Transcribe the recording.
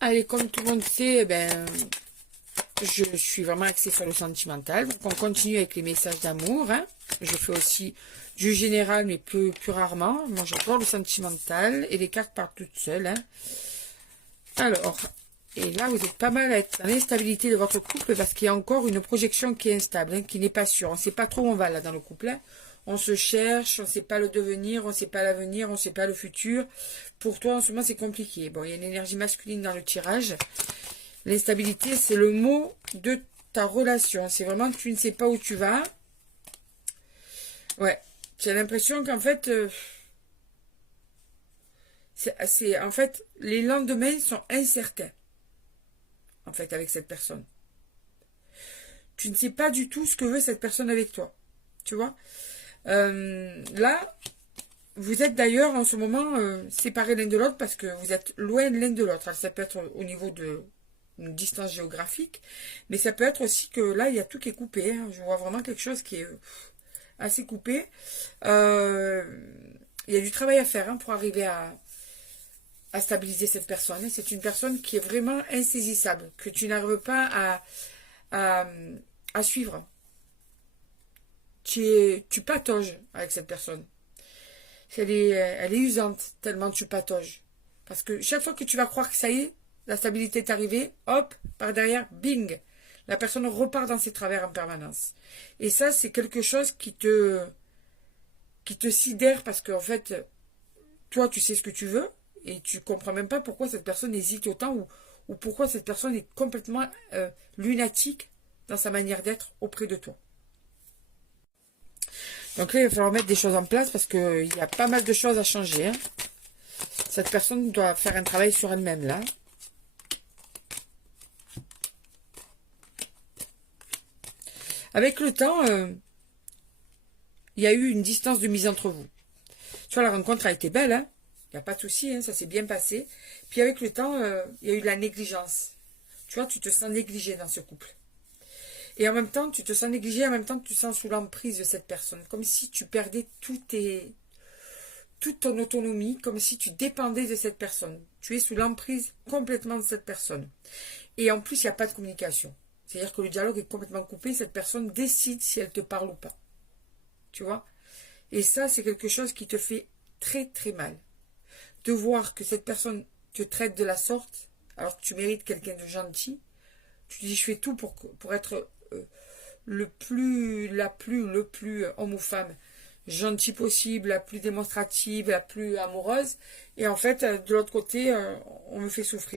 Allez, comme tout le monde sait, je suis vraiment axée sur le sentimental. Donc, on continue avec les messages d'amour. Hein. Je fais aussi du général, mais plus rarement. Moi, j'adore le sentimental et les cartes partent toutes seules. Hein. Alors, et là, vous êtes pas mal à être dans l'instabilité de votre couple parce qu'il y a encore une projection qui est instable, hein, qui n'est pas sûre. On ne sait pas trop où on va là dans le couple. Hein. On se cherche, on ne sait pas le devenir, on ne sait pas l'avenir, on ne sait pas le futur. Pour toi, en ce moment, c'est compliqué. Bon, il y a une énergie masculine dans le tirage. L'instabilité, c'est le mot de ta relation. C'est vraiment que tu ne sais pas où tu vas. Ouais. Tu as l'impression qu'en fait, en fait, les lendemains sont incertains. En fait, avec cette personne. Tu ne sais pas du tout ce que veut cette personne avec toi. Tu vois là, vous êtes d'ailleurs en ce moment séparés l'un de l'autre parce que vous êtes loin l'un de l'autre. Ça peut être au niveau de une distance géographique, mais ça peut être aussi que là, il y a tout qui est coupé. Hein. Je vois vraiment quelque chose qui est assez coupé. Il y a du travail à faire hein, pour arriver à stabiliser cette personne. C'est une personne qui est vraiment insaisissable, que tu n'arrives pas à, à suivre. Tu patauges avec cette personne. Elle est usante, tellement tu patauges. Parce que chaque fois que tu vas croire que ça y est, la stabilité est arrivée, hop, par derrière, bing, la personne repart dans ses travers en permanence. Et ça, c'est quelque chose qui te sidère parce qu'en fait, toi, tu sais ce que tu veux et tu comprends même pas pourquoi cette personne hésite autant ou pourquoi cette personne est complètement lunatique dans sa manière d'être auprès de toi. Donc là, il va falloir mettre des choses en place parce qu'il y a pas mal de choses à changer. Hein. Cette personne doit faire un travail sur elle-même, là. Avec le temps, il y a eu une distance de mise entre vous. Tu vois, la rencontre a été belle, hein. Il n'y a pas de souci, hein, ça s'est bien passé. Puis avec le temps, il y a eu de la négligence. Tu vois, tu te sens négligé dans ce couple. Et en même temps, tu te sens négligé, en même temps, tu te sens sous l'emprise de cette personne. Comme si tu perdais toute ton autonomie, comme si tu dépendais de cette personne. Tu es sous l'emprise complètement de cette personne. Et en plus, il n'y a pas de communication. C'est-à-dire que le dialogue est complètement coupé, cette personne décide si elle te parle ou pas. Tu vois? Et ça, c'est quelque chose qui te fait très très mal. De voir que cette personne te traite de la sorte, alors que tu mérites quelqu'un de gentil, tu dis je fais tout pour être le plus homme ou femme gentil possible, la plus démonstrative, la plus amoureuse. Et en fait, de l'autre côté, on me fait souffrir.